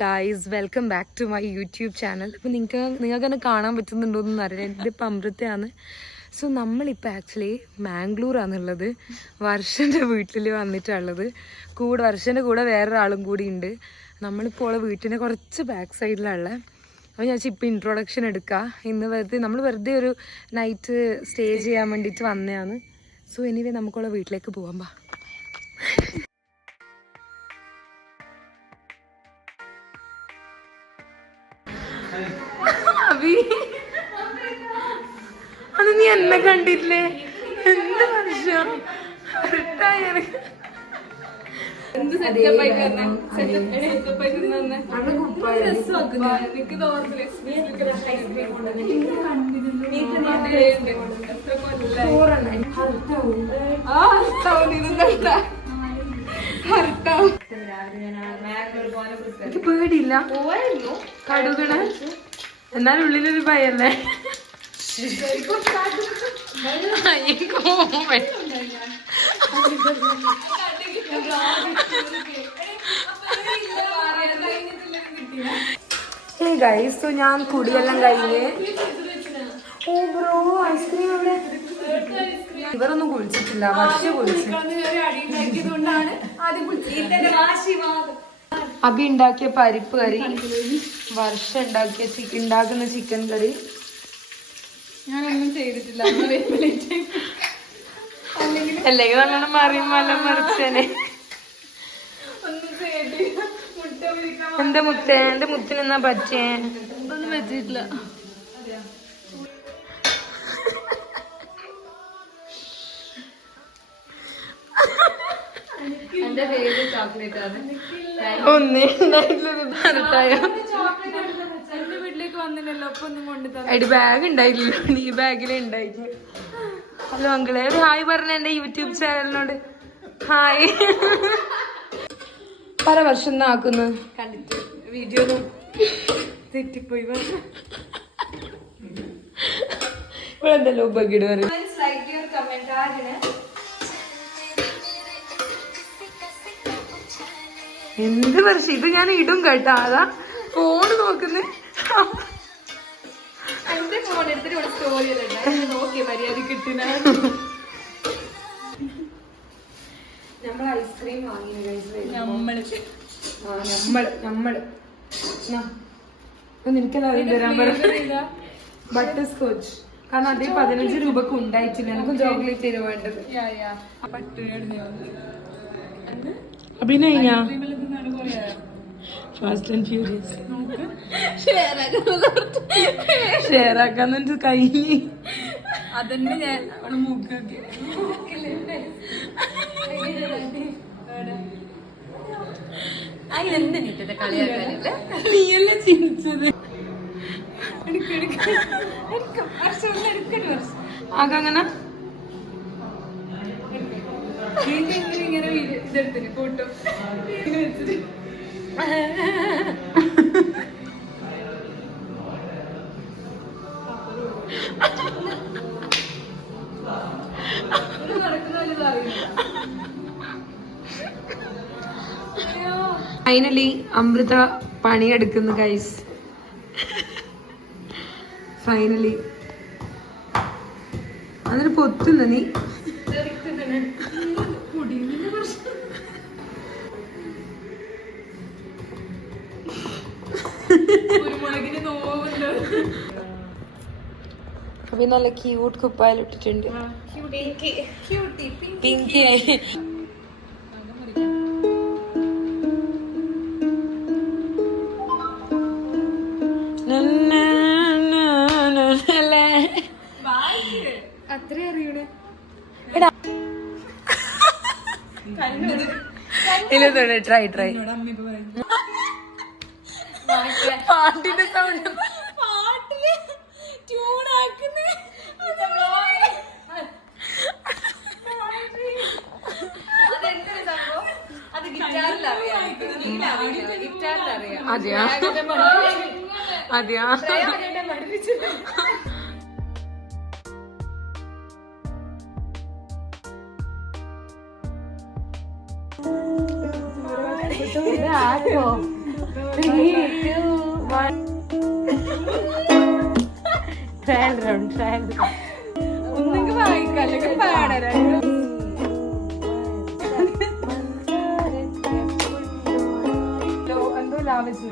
Guys, welcome back to my YouTube channel. അപ്പോൾ നിങ്ങൾക്ക് തന്നെ കാണാൻ പറ്റുന്നുണ്ടോയെന്ന് അറിയില്ല. ഇതിപ്പോൾ അമൃതയാണ്. സോ നമ്മളിപ്പോൾ ആക്ച്വലി മാംഗ്ലൂരാണുള്ളത്. വർഷൻ്റെ വീട്ടിൽ വന്നിട്ടുള്ളത്. വർഷൻ്റെ കൂടെ വേറൊരാളും കൂടി ഉണ്ട്. നമ്മളിപ്പോൾ ഉള്ള വീട്ടിൻ്റെ കുറച്ച് ബാക്ക് സൈഡിലുള്ള. അപ്പോൾ ഞാൻ ഇപ്പോൾ ഇൻട്രൊഡക്ഷൻ എടുക്കാം. ഇന്ന് നമ്മൾ വെറുതെ ഒരു നൈറ്റ് സ്റ്റേ ചെയ്യാൻ വേണ്ടിയിട്ട് വന്നതാണ്. സോ എനിവേ നമുക്കുള്ള വീട്ടിലേക്ക് പോകാം. ബാ. അത് നീ എന്നെ കണ്ടിട്ടില്ലേ? എന്ത് വർഷം എനിക്ക് പേടിയില്ല കടുകണ, എന്നാലും ഉള്ളിലൊരു ഭയല്ലേ. ഗൈസ്, സോ ഞാൻ കുടിയെല്ലാം കഴിഞ്ഞ്. ഓ ബ്രോ, ഐസ്ക്രീം അവിടെ. ഇവരൊന്നും കുളിച്ചിട്ടില്ല, വർഷം കുളിച്ചു. അഭി ഉണ്ടാക്കിയ പരിപ്പ് കറി, വർഷം ഉണ്ടാക്കുന്ന ചിക്കൻ കറി. ഞാനൊന്നും ചെയ്തിട്ടില്ല. അല്ലെങ്കിൽ നല്ലോണം മറിയുമ്പോ മറിച്ചേനെ. എന്റെ മുത്തിനെന്നാ പറ്റേ? ഒന്നും പറ്റിയിട്ടില്ല. എന്റെ ഫേവറേറ്റ് ചോക്ലേറ്റ് ആണ്. എന്റെ വീട്ടിലേക്ക് വന്നില്ലല്ലോ, അപ്പൊ ഒന്നും കൊണ്ടുതരാം. എടി ബാഗ് ഉണ്ടായില്ലല്ലോ, ഈ ബാഗിലേ ഉണ്ടായിരുന്നു. ഹലോ അങ്കിളെ, ഒരു ഹായ് പറഞ്ഞ എന്റെ യൂട്യൂബ് ചാനലിനോട്. ഹായ്. പല വർഷം ആക്കുന്നു കണ്ടിട്ട് വീഡിയോ തെറ്റിപ്പോയി. ഇവിടെ എന്തല്ലോ ബഗിട് പറയും. എന്ത് വർഷം ഇത് ഞാൻ ഇടും കേട്ടോ. അതാ ഫോണ് നോക്കുന്നേ. എന്റെ ഫോൺ എടുത്തിട്ട് ഇവിടെ സ്റ്റോറി നോക്കിയ മര്യാദ കിട്ടുന്ന. നമ്മൾ ഐസ്ക്രീം വാങ്ങി. എനിക്കെല്ലാം ബട്ടർ സ്കോച്ച്. കാരണം അതേ 15 രൂപക്ക് ഉണ്ടായിട്ടില്ല. എനിക്കും ചോക്ലേറ്റ് ആണ് വേണ്ടത്. അഭിനയ ഫാസ്റ്റ് ആൻഡ് ഫ്യൂരിയസ് ഷെയർ ആക്കാന്ന് കഴിഞ്ഞ്. അതന്നെ ഞാൻ മൂക്കാക്കി. അതിനെന്ത് നീറ്റത്തെ കളിയാക്കാനില്ല. നീയല്ലേ ചിരിച്ചത്. ആകങ്ങനെ ഇങ്ങനെ ഇതെടുത്തിന് ഫോട്ടോ വെച്ചിട്ട് ഫൈനലി അമൃത പണിയെടുക്കുന്നു ഗൈസ്. ഫൈനലി അതിന് പൊത്തുന്ന നീ. അപ്പൊ നല്ല ക്യൂട്ട് കുപ്പായിലിട്ടിട്ടുണ്ട്. പിങ്കി അത്രേ അറിയൂടെ. ട്രൈ പാട്ടിന്റെ സൗണ്ട് അതെയാ അതെയാ. ട്രയൽ റൗണ്ട് ഒന്നെങ്കിൽ വായിക്കാം അല്ലെങ്കിൽ പാടാൻ. എന്തോ ലാഭിച്ചു.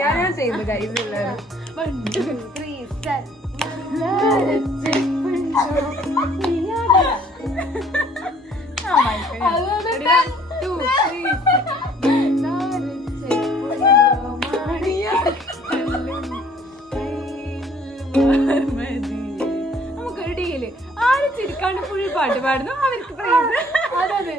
ഞാൻ ചെയ്യുന്നു കയ്യിലുള്ള നമുക്ക് ഇടയില് ആരും ചിരിക്കാണ്ട് ഫുൾ പാട്ട് പാടുന്നു അവർക്ക് അതെ.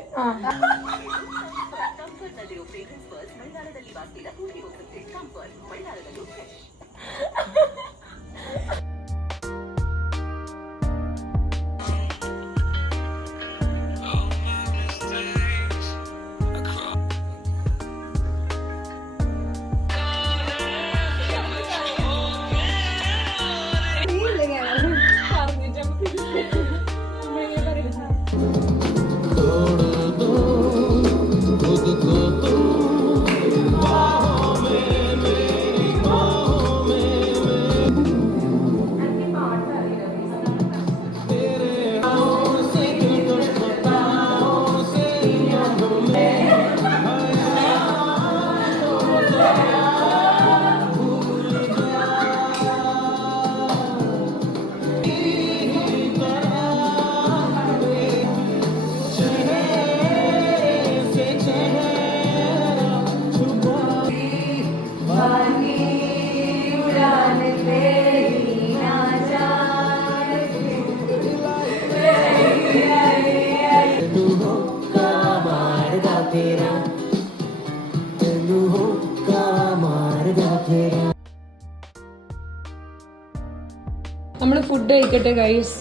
നമ്മള് ഫുഡ് കഴിക്കട്ടെ ഗൈസ്.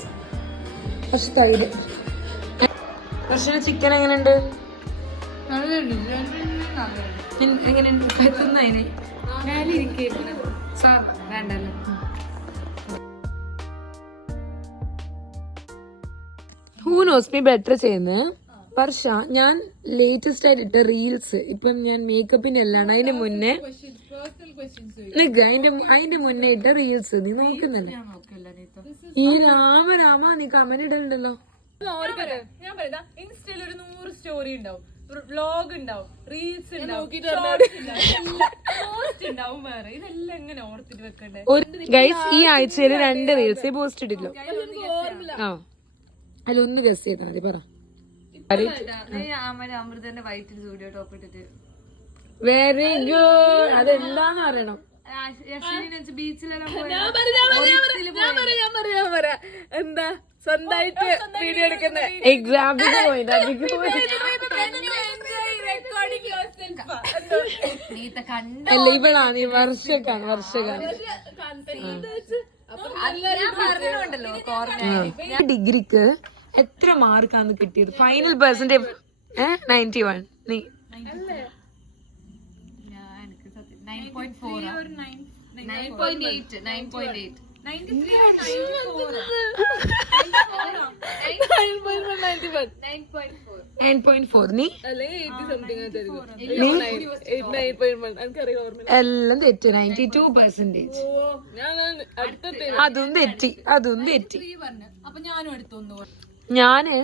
പക്ഷെ തൈര് പക്ഷെ ചിക്കൻ എങ്ങനെയുണ്ട്? എങ്ങനെയുണ്ട്? എത്തുന്നതിന് വേണ്ടല്ലോ. ഹൂ നോസ് മീ ബെറ്റർ ചെയ്യുന്നത് വർഷ. ഞാൻ ലേറ്റസ്റ്റ് ആയിട്ട് ഇട്ട റീൽസ് ഇപ്പം ഞാൻ മേക്കപ്പിന്റെ അല്ലാണ് അതിന്റെ മുന്നേ നിക്ക് അതിന്റെ മുന്നേ ഇട്ട റീൽസ് നീ നോക്കുന്നില്ല. ഈ രാമ നീ കമന്റ് ഇടലുണ്ടല്ലോ. ഞാൻ പറയുന്ന ഇൻസ്റ്റയിൽ ഒരു 100 സ്റ്റോറി ഉണ്ടാവും, വ്ലോഗ് ഉണ്ടാവും, റീൽസ് ഉണ്ടാവും, ഉണ്ടാവും. വേറെ ഇതെല്ലാം എങ്ങനെ ഓർത്തിട്ട് വെക്കണ്ടേ? ഗൈസ് ഈ ആഴ്ചയിൽ 2 റീൽസ് പോസ്റ്റ് ഇട്ടില്ലോ. ആ അല്ല ഒന്ന് ഗസ് ചെയ്താൽ മതി. പറ. അമൃതന്റെ വൈറ്റ് സൂര്യ ടോപ്പ് ഇട്ടിട്ട് വെരി ഗുഡ്. അതെന്താന്ന് അറിയണം. ബീച്ചിലെല്ലാം എന്താ സ്വന്തമായിട്ട് വീഡിയോ എടുക്കുന്ന എക്സാമ്പിൾ പോയിന്റ്. അല്ല ഇവളാണ് ഈ വർഷക്കാണ്. ഡിഗ്രിക്ക് എത്ര മാർക്കാണ് കിട്ടിയത്? Final percentage 91. നീ 9.4. നീ എല്ലാം തെറ്റി. 92%. അതും തെറ്റി. ഞാന്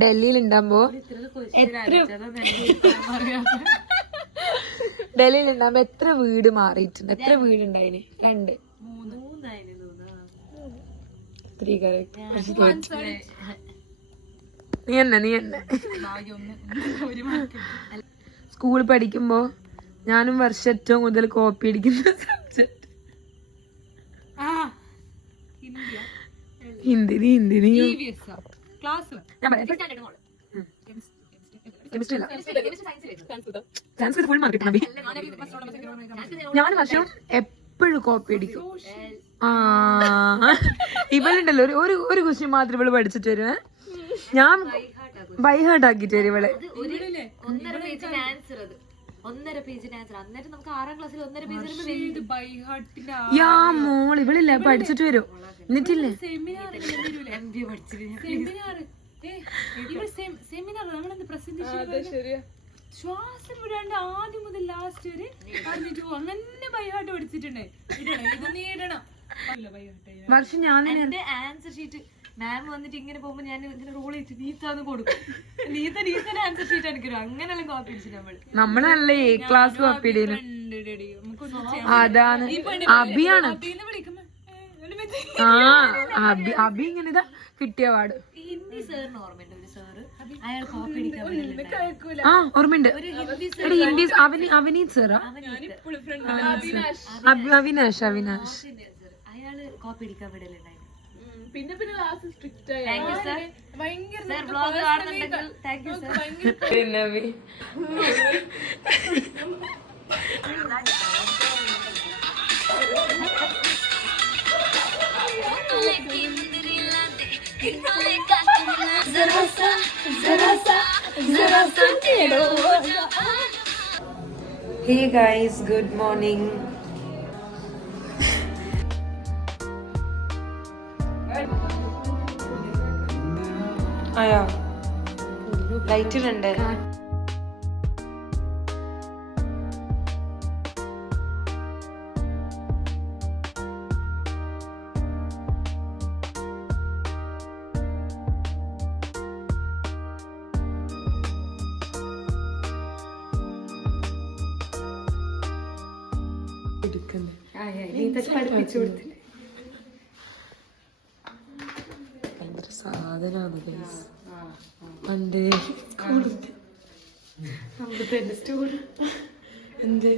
ഡൽഹിയിൽ ഉണ്ടാകുമ്പോ എത്ര വീട് മാറിയിട്ടുണ്ട്? എത്ര വീടുണ്ടായിന്? 2. 3 കറക്റ്റ്. നീ എന്നെ സ്കൂൾ പഠിക്കുമ്പോ ഞാനും വർഷം ഏറ്റവും കൂടുതൽ കോപ്പി അടിക്കുന്ന സബ്ജക്ട് ഹിന്ദി. ഫുൾ മാർക്ക് കിട്ടണം. ഞാൻ വർഷം എപ്പോഴും കോപ്പി അടിക്കും. ഇവളുണ്ടല്ലോ ഒരു ക്വസ്റ്റ്യൻ മാത്രം ഇവള് പഠിച്ചിട്ട് വരുവേ. ഞാൻ ബൈ ഹാർട്ട് ആക്കിട്ട് വരും ഇവള്. 1.5 പേജിന് ആൻസർ. അന്നേരം നമുക്ക് 6ാം ക്ലാസ്സിൽ 1.5 പേജ് ബൈ ഹാർട്ടിന്റെ യാ മോൾ ഇവളില്ലേ പഠിച്ചിട്ട് വരും എന്നിട്ടില്ലേ സെമിനാർ MBA പഠിച്ചിട്ട് സെമിനാർ സെമിനാർ നമ്മളെന്ത് പ്രസന്റേഷൻ ശരിയാ ശ്വാസം വിടാണ്ട് ആദ്യം മുതൽ ലാസ്റ്റ് വരെ പറഞ്ഞിട്ട് അങ്ങനെ ബൈഹാർട്ട് പഠിച്ചിട്ടുണ്ട്. ഇത് നേടണം പക്ഷെ ഞാൻ എന്റെ ആൻസർ ഷീറ്റ് മാം വന്നിട്ട് ഇങ്ങനെ പോകുമ്പോ ഞാൻ ഇങ്ങനെ റോൾ ചെയ്തിട്ട് നീത്താന്ന് കൊടുക്കും. നീത്തന്റെ ആൻസർ ഷീറ്റ് എടുക്കരുത്. അങ്ങനെല്ലാം കോപ്പി അടിച്ചിട്ട് നമ്മള് നല്ല A ക്ലാസ് കോപ്പിടീന്. അതാണ് അഭിയാണ്. അഭി ഇങ്ങനെ ഇതാ കിട്ടിയ പാട്. ഹിന്ദി സാറിന് ഓർമ്മയുണ്ട്, ഒരു സാറ് അയാൾ കോപ്പി അടിക്കാൻ ഓർമ്മയുണ്ട്. ഹിന്ദി അവനീത് സാറാ, അവിനാഷ് അയാള് കോപ്പി അടിക്കാൻ വിടലുണ്ടായിരുന്നു. പിന്നെ ക്ലാസ് സ്ട്രിക്റ്റ് ആയി ഭയങ്കര Hey guys, good morning. ആയോ ലൈറ്റ് ഇടണ്ടേ? ഭയങ്കര സാധനമാണ് ഗൈസ്. പണ്ട് എന്ത്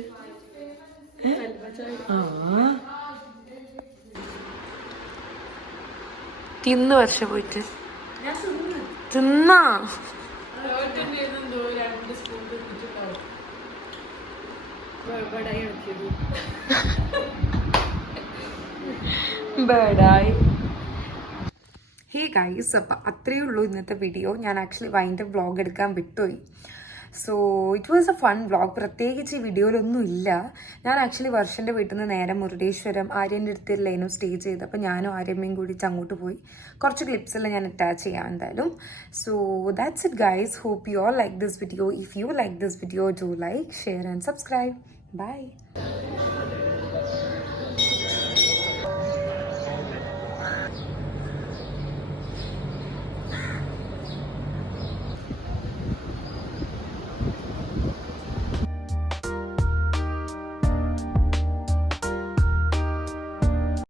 തിന്ന് വർഷം പോയിട്ട് തിന്നാ ബേഡായി. ഹേ ഗൈസ്, അപ്പം അത്രയേ ഉള്ളൂ ഇന്നത്തെ വീഡിയോ. ഞാൻ ആക്ച്വലി വൈൻഡ് വ്ളോഗ് എടുക്കാൻ വിട്ടുപോയി. So it was A fun vlog. പ്രത്യേകിച്ച് ഈ വീഡിയോയിലൊന്നും ഇല്ല. ഞാൻ ആക്ച്വലി വർഷൻ്റെ വീട്ടിൽ നിന്ന് നേരെ മുരുടേശ്വരം ആര്യൻ്റെ അടുത്തില്ലായിരുന്നു സ്റ്റേ ചെയ്ത്. അപ്പോൾ ഞാനും ആര്യമ്മയും കൂടി അങ്ങോട്ട് പോയി. കുറച്ച് ക്ലിപ്സ് എല്ലാം ഞാൻ അറ്റാച്ച് ചെയ്യാം എന്തായാലും. So that's it guys. Hope you all like this video. If you like this video, do like, share and subscribe. By.